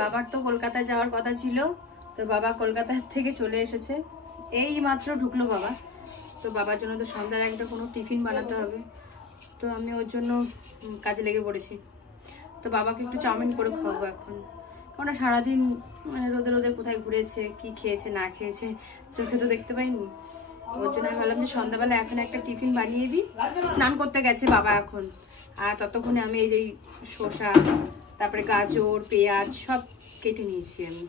বাবার তো কলকাতায় যাওয়ার কথা ছিল, তো বাবা কলকাতা থেকে চলে এসেছে, এই মাত্র ঢুকলো বাবা। তো বাবার জন্য তো সন্ধ্যায় একটা কোনো টিফিন বানাতে হবে, তো আমি ওর জন্য কাজে লেগে পড়েছি। তো বাবাকে একটু চাউমিন করে খাওয়াবো এখন, কারণ সারাদিন মানে রোদে রোদে কোথায় ঘুরেছে, কি খেয়েছে না খেয়েছে চোখে তো দেখতে পাইনি। ওর জন্য আমি ভাবলাম যে সন্ধ্যাবেলা এখন একটা টিফিন বানিয়ে দিই। স্নান করতে গেছে বাবা এখন, আর ততক্ষণে আমি এই যে শসা, তারপরে গাজর, পেঁয়াজ সব কেটে নিয়েছি আমি।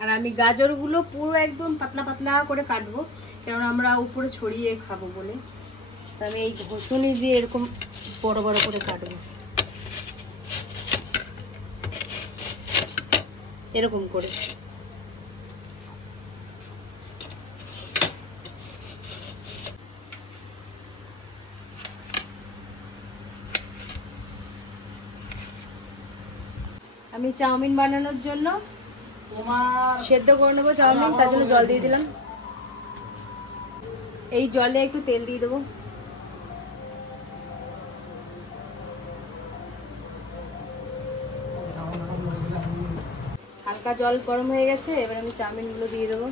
আর আমি গাজরগুলো পুরো একদম পাতলা পাতলা করে কাটবো, কারণ আমরা উপরে ছড়িয়ে খাবো বলে। তো আমি এই ঘষুনি দিয়ে এরকম বড় বড় করে কাটবো, এরকম করে। আমি চাউমিন বানানোর জন্য সেদ্ধ করে নেবো চাউমিন, তার জন্য জল দিয়ে দিলাম। এই জলে একটু তেল দিয়ে দেবো। হালকা জল গরম হয়ে গেছে, এবার আমি চাউমিনগুলো দিয়ে দেবো।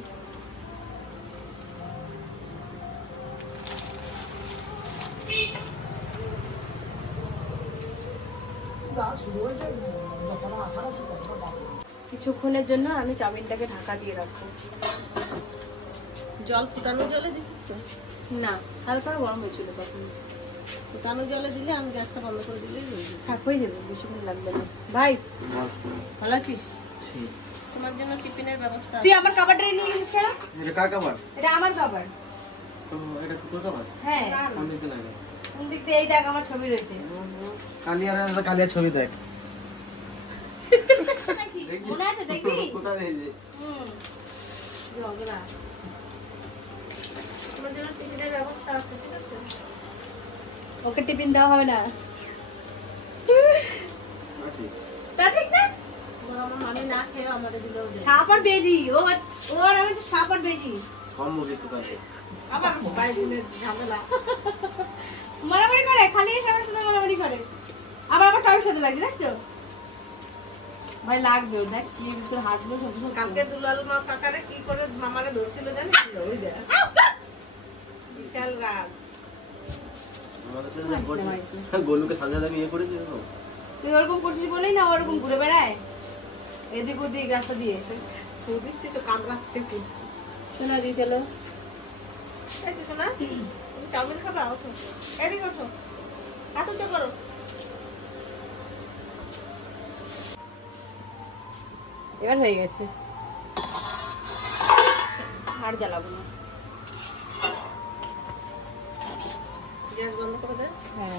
কিছুক্ষণের জন্য আমি চাউমিনটাকে ঢাকা দিয়ে রাখবো। জল ফুটানো জলে দিছিস তো? না, হালকা গরম হয়েছিল তখন। ফুটানো জলে দিলে আমি গ্যাসটা বন্ধ করে দিলেই থাক, হয়ে যাবে, বেশিক্ষণ লাগবে না। ভাই ভালো আছিস? তোমার জন্য টিফিনের ব্যবস্থা। তুই আমার খাবারটা নিয়ে গেছিস কেন? এটা কার খাবার? এটা আমার খাবার। তো এটা তোর খাবার? হ্যাঁ। কোন দিকে লাগে? কোন দিক দিয়ে? এই দেখ আমার ছবি রয়েছে। কালিয়ার ছবি দেখ। মনে আছে দেখবি? কোথায় দিয়েছে? ঝগড়া। তোমার জন্য টিফিনের ব্যবস্থা আছে, ঠিক আছে? ওকে টিফিন দেওয়া হবে না। তা ঠিক না? আমার মামি না খেয়ে আমাদের দিলেও দেয়। সাপ আর বেজি, ও আর আমি তো সাপ আর বেজি। কম মুখস্থ করে। আবার বাইরের ঝামেলা। মারামারি করে, খালি এসে আমার সাথে মারামারি করে। আবার আমার টাওয়ার সাথে লাগে, দেখছো? ভাই লাগবে, দেখ কি তোর হাতগুলো ছোট ছোট। কালকে দুলাল মা কাকারে কি করে মামারে ধরছিল জানিস? ওই দেখ বিশাল রাগ। আমাদের তো গোলুকে সাজা দাবি করেছি তো। তুই ওরকম করছিস বলেই না ওরকম ঘুরে বেড়ায় এদিক ওদিক রাস্তা দিয়ে। দিচ্ছে তো কামড়াচ্ছে খুব। শোনা দি চলো। আচ্ছা শোনা, তুমি চাউমিন খাবা? ওঠো, এদিকে ওঠো, হাত উঁচু করো। এবার হয়ে গেছে, আর জ্বালাবো না। গ্যাস বন্ধ করে দে। হ্যাঁ,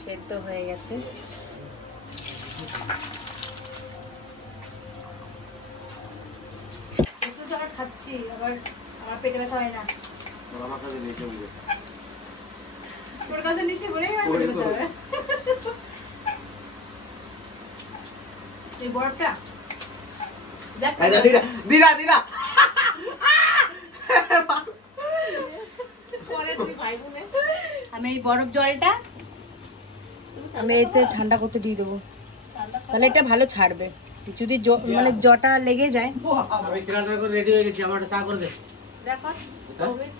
সেদ্ধ হয়ে গেছে। খাচ্ছি আবার, আমার পেটে ব্যথা হয় না। তোর কাছে নিচে বলে এই বরফটা দেখ। দিরা দিরা পরে তুই ভাই বোনে আমি এই বরফ জলটা আমি এতে ঠান্ডা করতে দিয়ে দেবো, তাহলে এটা ভালো ছাড়বে। যদি মানে জটা লেগে যায়। আমি সিলিন্ডার করে রেডি হয়ে গেছি, আমার চা করে দে। দেখো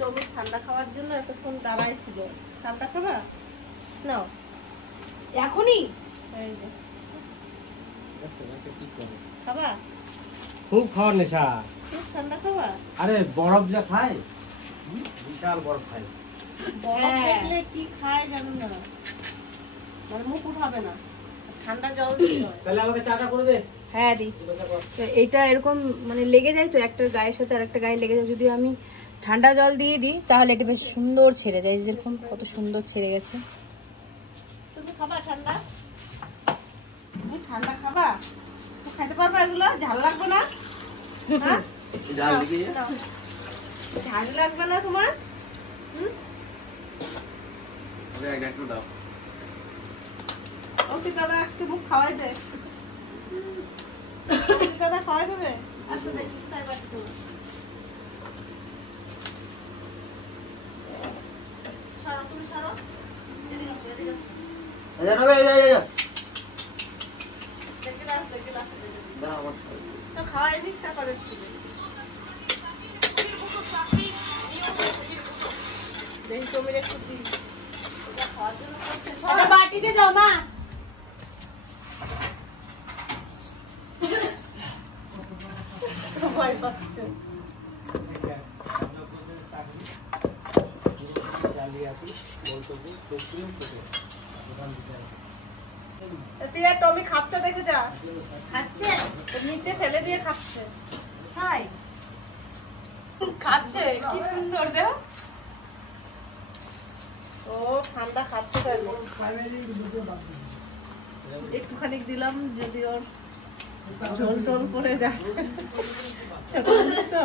তুমি ঠান্ডা খাওয়ার জন্য এতক্ষণ দাঁড়াই ছিল। ঠান্ডা খাবা? নাও এখনই এই যে খাবা? খুব খাওয়ার নেশা। খুব ঠান্ডা খাবা? আরে বরফ যা খায়, বিশাল বরফ খায়। বরফ দেখলে কি খায় জানো না, মানে মুখ উঠাবে না। ঠান্ডা জল দিতে হয়। তাহলে আমাকে চাটা করে দে। হ্যাঁ দি। এইটা এরকম মানে লেগে যায় তো, একটা গায়ের সাথে আরেকটা গায়ে লেগে যায়। যদি আমি ঠান্ডা জল দিয়ে দিই তাহলে এটা বেশ সুন্দর ছেড়ে যায়, যেরকম কত সুন্দর ছেড়ে গেছে। তুমি খাবা ঠান্ডা? তুমি ঠান্ডা খাবা? তুমি খেতে পারবা এগুলো? ঝাল লাগবে না? হ্যাঁ? ঝাল লাগবে না তোমার? কৌশিক দাদা একটু মুখ খাওয়াই দে। কৌশিক দাদা খাওয়াই দেবে? আসো দেখি তাই বাটি দেবো। সরো, তুমি সরো। এদিকে আসো, এদিকে আসো। এই যা রে, এই যা। দেখে আসো, দেখে আসো, দেখে আসো। দাঁড়া আমার। তো খাওয়াই দিস তারপরে দিবে। দেখি তুমি একটু দিই। এটা খাওয়ার জন্য করছে সব। একটা বাটিতে দাও মা। ভয় পাচ্ছে। প্রিয়া টমি খাচ্ছে দেখে যা। খাচ্ছে? নিচে ফেলে দিয়ে খাচ্ছে। হাই খাচ্ছে, কি সুন্দর দেও। ও ঠান্ডা খাচ্ছে তাহলে। একটুখানি দিলাম যদি ওর ঝোল টোল করে যায়। ছোট মানুষ তো।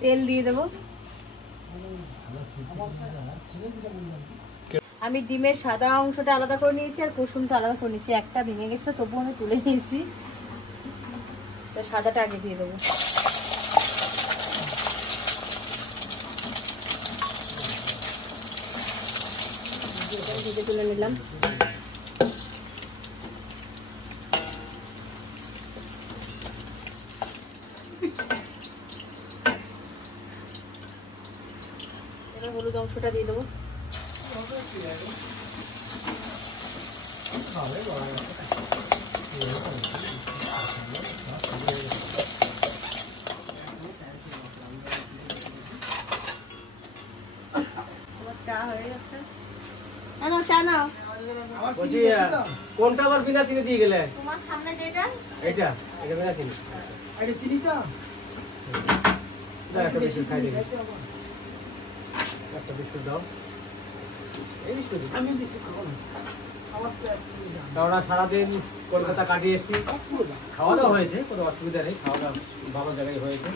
তেল দিয়ে দেবো। আমি ডিমের সাদা অংশটা আলাদা করে নিয়েছি আর কুসুমটা আলাদা করে নিয়েছি। একটা ভেঙে গেছিল তবুও আমি তুলে নিয়েছি। তো সাদাটা আগে দিয়ে দেবো। ভেজে তুলে নিলাম। এবার হলুদ অংশটা দিয়ে দেবো। চা হয়ে গেছে। না চা নাও। বলছি কোনটা আবার বিনা চিনি দিয়ে গেলে? তোমার সামনে যেটা এটা এটা বিনা চিনি। এটা চিনিটা দাও একটা বিস্কুট খাই দেখি। একটা বিস্কুট দাও। এই বিস্কুট আমি বেশি খাবো না। আমার তো আমরা সারাদিন কলকাতা কাটিয়ে এসেছি। খাওয়া দাওয়া হয়েছে, কোনো অসুবিধা নেই, খাওয়া দাওয়া ভালো জায়গায় হয়েছে।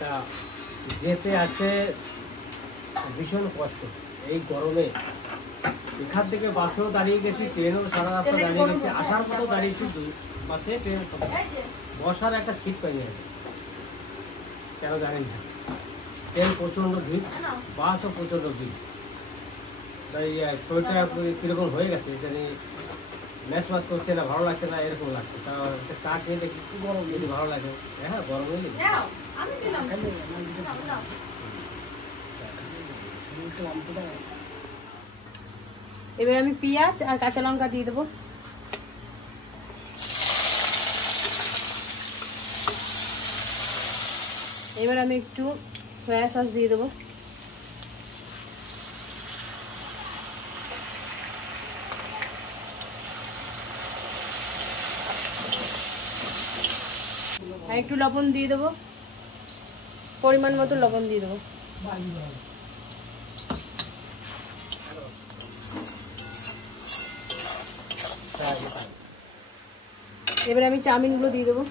তা যেতে আসতে ভীষণ কষ্ট এই গরমে। এখান থেকে বাসেও দাঁড়িয়ে গেছি, ট্রেনেও সারা রাস্তা দাঁড়িয়ে গেছি, আসার মতো দাঁড়িয়েছি বাসে, ট্রেনে বসার একটা সিট পাই না। কেন জানেন না, ট্রেন প্রচণ্ড ভিড়, বাসও প্রচণ্ড ভিড়। তাই শরীরটা কীরকম হয়ে গেছে, জানি ম্যাচ ম্যাচ করছে না, ভালো লাগছে না, এরকম লাগছে। তা একটা চা খেয়ে দেখি একটু গরম যদি ভালো লাগে। হ্যাঁ গরম হয়ে গেছে। আমি দিলাম। এবার আমি পেঁয়াজ আর কাঁচা লঙ্কা দিয়ে দেবো। এবার আমি একটু সয়া সস দিয়ে দেবো। আর একটু লবণ দিয়ে দেবো, পরিমাণ মতো লবণ দিয়ে দেবো। এবার আমি চাউমিনগুলো দিয়ে দেবো।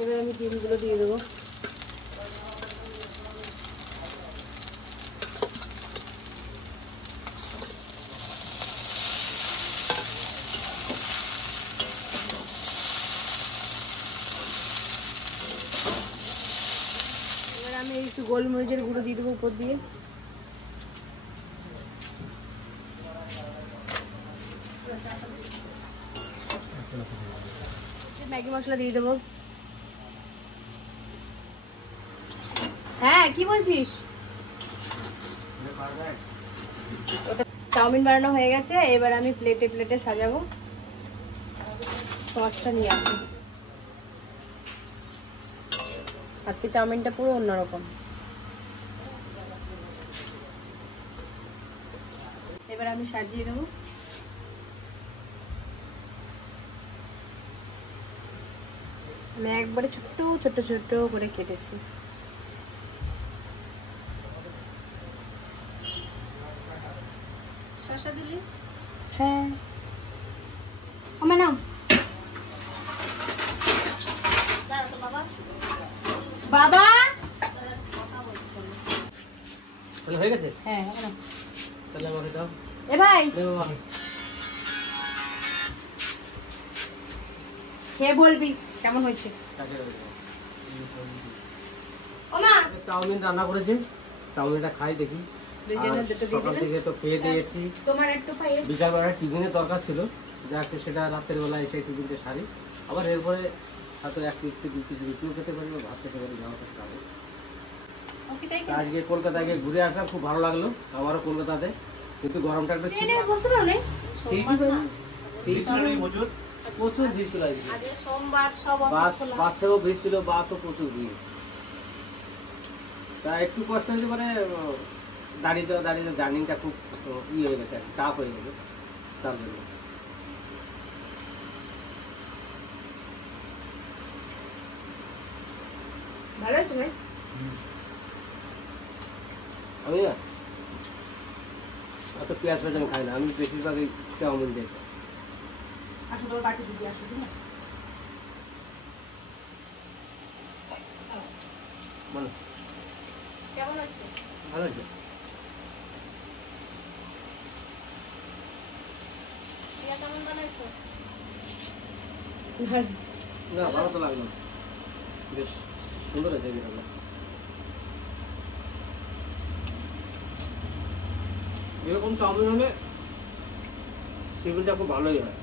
এবার আমি ডিমগুলো দিয়ে দেবো। এবার আমি একটু গোলমরিচের গুঁড়ো দিয়ে দেবো উপর দিয়ে। ম্যাগি মশলা দিয়ে দেবো। হ্যাঁ কি বলছিস? ওটা চাউমিন বানানো হয়ে গেছে। এবার আমি প্লেটে প্লেটে সাজাবো। সসটা নিয়ে আসি। আজকে চাউমিনটা পুরো অন্যরকম। এবার আমি সাজিয়ে দেবো। আমি একবারে ছোট্ট ছোট্ট ছোট্ট করে কেটেছি। শসা দিলি? হ্যাঁ আমার নাম দাঁড়া তো বাবা। বাবা। তাহলে হয়ে গেছে? হ্যাঁ আমার নাম। তাহলে আমাকে দাও। এ ভাই দে বাবা। খেয়ে বলবি কেমন হয়েছে। কাকে দেবো? ও মা চাউমিন রান্না করেছি, চাউমিনটা খাই দেখি। দুজনের দুটো দিয়ে সকাল দিলেন। থেকে তো খেয়ে দিয়ে এসেছি, তোমার একটু পাই। বিকালবেলা টিফিনের দরকার ছিল, যাক সেটা রাতের বেলা এসে টিফিনটা সারি। আবার এরপরে হয়তো 1 পিস কি 2 পিস রুটিও খেতে পারি, ভাত খেতে পারি, যাওয়া করতে হবে। ওকেটাই তা আজকে কলকাতায় গিয়ে ঘুরে আসলাম, খুব ভালো লাগলো আমারও কলকাতাতে, কিন্তু গরমটা একটু ছিল। বুঝতে পারো না প্রচুর প্রচুর ভিড় ছিল আজকে, আজকে সোমবার সব অফিস বাস খোলা। বাসেও ভিড় ছিল, বাসও প্রচুর ভিড়। তা একটু কষ্ট হয়েছে, মানে দাঁড়িয়ে দাঁড়িয়ে জার্নিংটা খুব হয়ে গেছে, টাফ হয়ে গেছে, তার জন্য। ভালো আছে ভাই। আমি না অত পেঁয়াজ পেঁয়াজ আমি খাই না, আমি বেশিরভাগই চাউমিন দিই। আসো তোর কাটি দিদি, আসো ঠিক আছে? মানে কেমন হচ্ছে? ভালো আছে। প্রিয়া কেমন বানাইছো? না ভালো তো লাগলো, বেশ সুন্দর আছে রান্না। এরকম চাউমিন হলে টেবিলটা খুব ভালোই হয়।